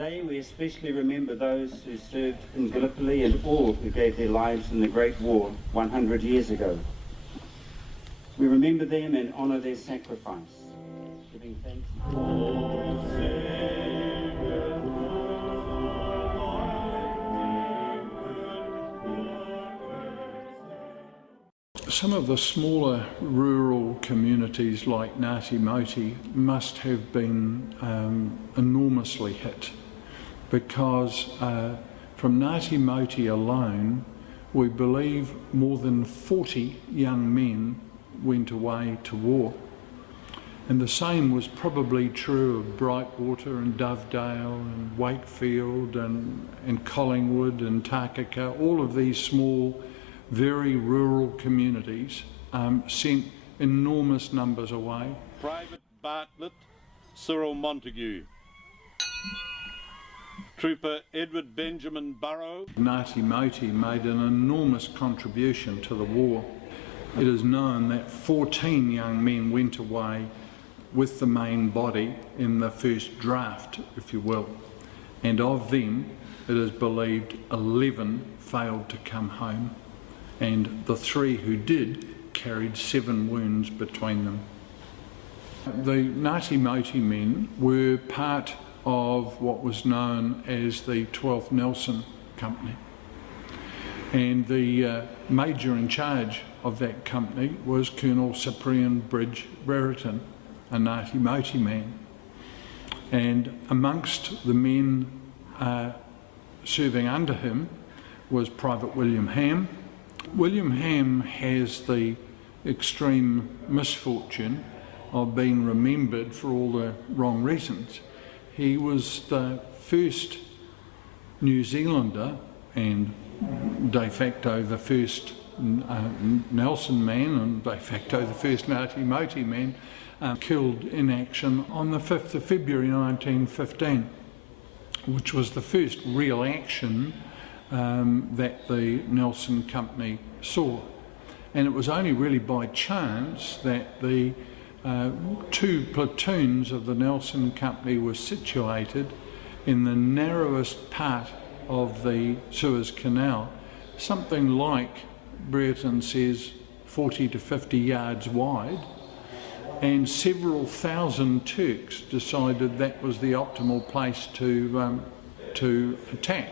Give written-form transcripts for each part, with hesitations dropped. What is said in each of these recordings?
Today we especially remember those who served in Galipolli and all who gave their lives in the Great War 100 years ago. We remember them and honour their sacrifice, giving thanks. Some of the smaller rural communities like Ngāti Moti must have been enormously hit, because from Ngāti Moti alone we believe more than 40 young men went away to war. And the same was probably true of Brightwater and Dovedale and Wakefield and Collingwood and Takaka. All of these small, very rural communities sent enormous numbers away. Private Bartlett Cyril Montague, Trooper Edward Benjamin Burrow. Ngāti Moti made an enormous contribution to the war. It is known that 14 young men went away with the main body in the first draft, if you will, and of them it is believed 11 failed to come home, and the 3 who did carried 7 wounds between them. The Ngāti Moti men were part of what was known as the 12th Nelson Company, and the major in charge of that company was Colonel Cyprian Bridge Brereton, a Ngāti Moti man. And amongst the men serving under him was Private William Ham. William Ham has the extreme misfortune of being remembered for all the wrong reasons. He was the first New Zealander and de facto the first Nelson man and de facto the first Ngāti Moti man killed in action on the 5th of February 1915, which was the first real action that the Nelson Company saw. And it was only really by chance that the 2 platoons of the Nelson Company were situated in the narrowest part of the Suez Canal, something like, Brereton says, 40 to 50 yards wide, and several thousand Turks decided that was the optimal place to attack.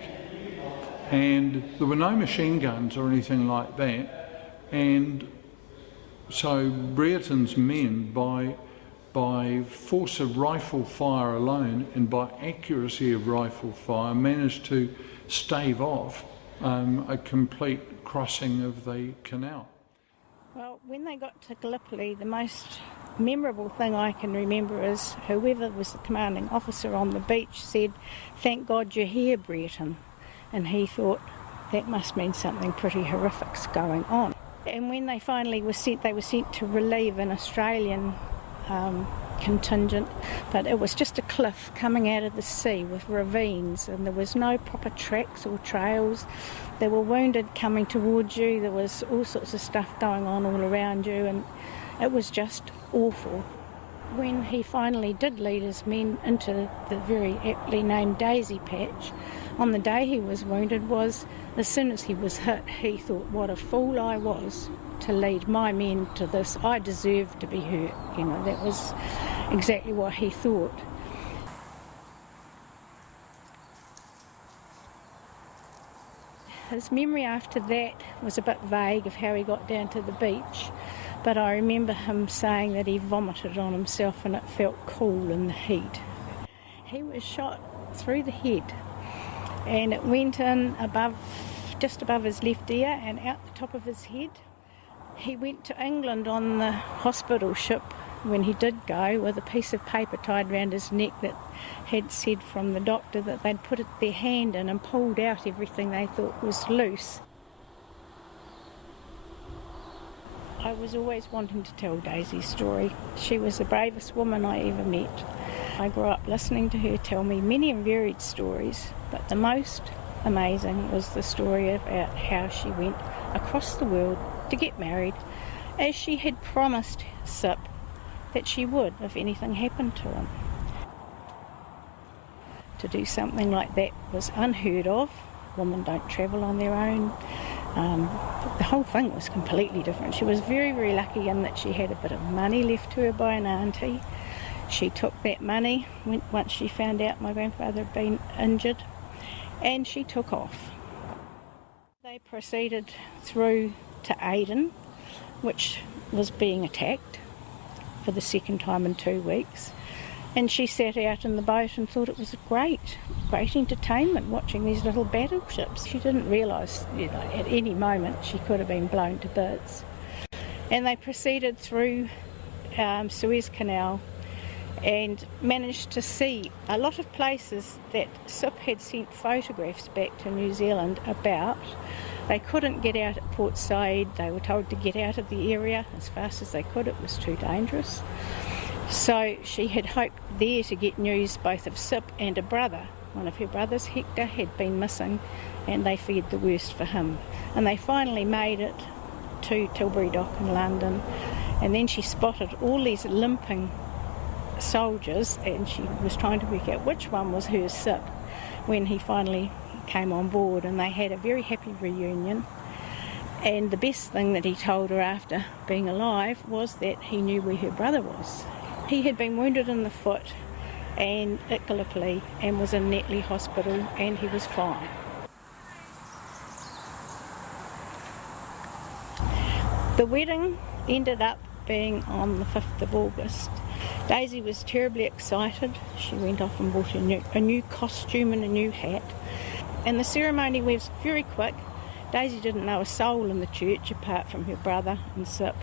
And there were no machine guns or anything like that, and so Brereton's men, by force of rifle fire alone and by accuracy of rifle fire, managed to stave off a complete crossing of the canal. Well, when they got to Galipolli, the most memorable thing I can remember is whoever was the commanding officer on the beach said, "Thank God you're here, Brereton." And he thought that must mean something pretty horrific's going on. And when they finally were sent, they were sent to relieve an Australian contingent, but it was just a cliff coming out of the sea with ravines, and there was no proper tracks or trails. There were wounded coming towards you, there was all sorts of stuff going on all around you, and it was just awful. When he finally did lead his men into the very aptly named Daisy Patch, on the day he was wounded, was as soon as he was hit, he thought, what a fool I was to lead my men to this. I deserved to be hurt. You know, that was exactly what he thought. His memory after that was a bit vague of how he got down to the beach, but I remember him saying that he vomited on himself and it felt cool in the heat. He was shot through the head, and it went in just above his left ear and out the top of his head. He went to England on the hospital ship when he did go, with a piece of paper tied round his neck that had said from the doctor that they'd put their hand in and pulled out everything they thought was loose. I was always wanting to tell Daisy's story. She was the bravest woman I ever met. I grew up listening to her tell me many and varied stories, but the most amazing was the story about how she went across the world to get married, as she had promised Sip that she would if anything happened to him. To do something like that was unheard of. Women don't travel on their own. The whole thing was completely different. She was very, very lucky in that she had a bit of money left to her by an auntie. She took that money once she found out my grandfather had been injured, and she took off. They proceeded through to Aden, which was being attacked for the second time in 2 weeks. And she sat out in the boat and thought it was great entertainment watching these little battleships. She didn't realise, at any moment she could have been blown to bits. And they proceeded through Suez Canal and managed to see a lot of places that SIP had sent photographs back to New Zealand about. They couldn't get out at Port Said. They were told to get out of the area as fast as they could. It was too dangerous. So she had hoped there to get news both of SIP and a brother. One of her brothers, Hector, had been missing, and they feared the worst for him. And they finally made it to Tilbury Dock in London, and then she spotted all these limping soldiers, and she was trying to work out which one was her SIP when he finally came on board, and they had a very happy reunion. And the best thing that he told her after being alive was that he knew where her brother was. He had been wounded in the foot and at Galipolli and was in Netley Hospital, and he was fine. The wedding ended up being on the 5th of August. Daisy was terribly excited. She went off and bought a new costume and a new hat. And the ceremony was very quick. Daisy didn't know a soul in the church apart from her brother and SIP.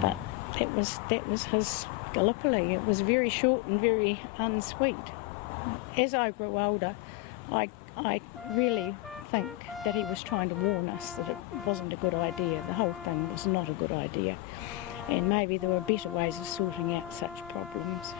But that was his Galipolli. It was very short and very unsweet. As I grew older, I really think that he was trying to warn us that it wasn't a good idea. The whole thing was not a good idea, and maybe there were better ways of sorting out such problems.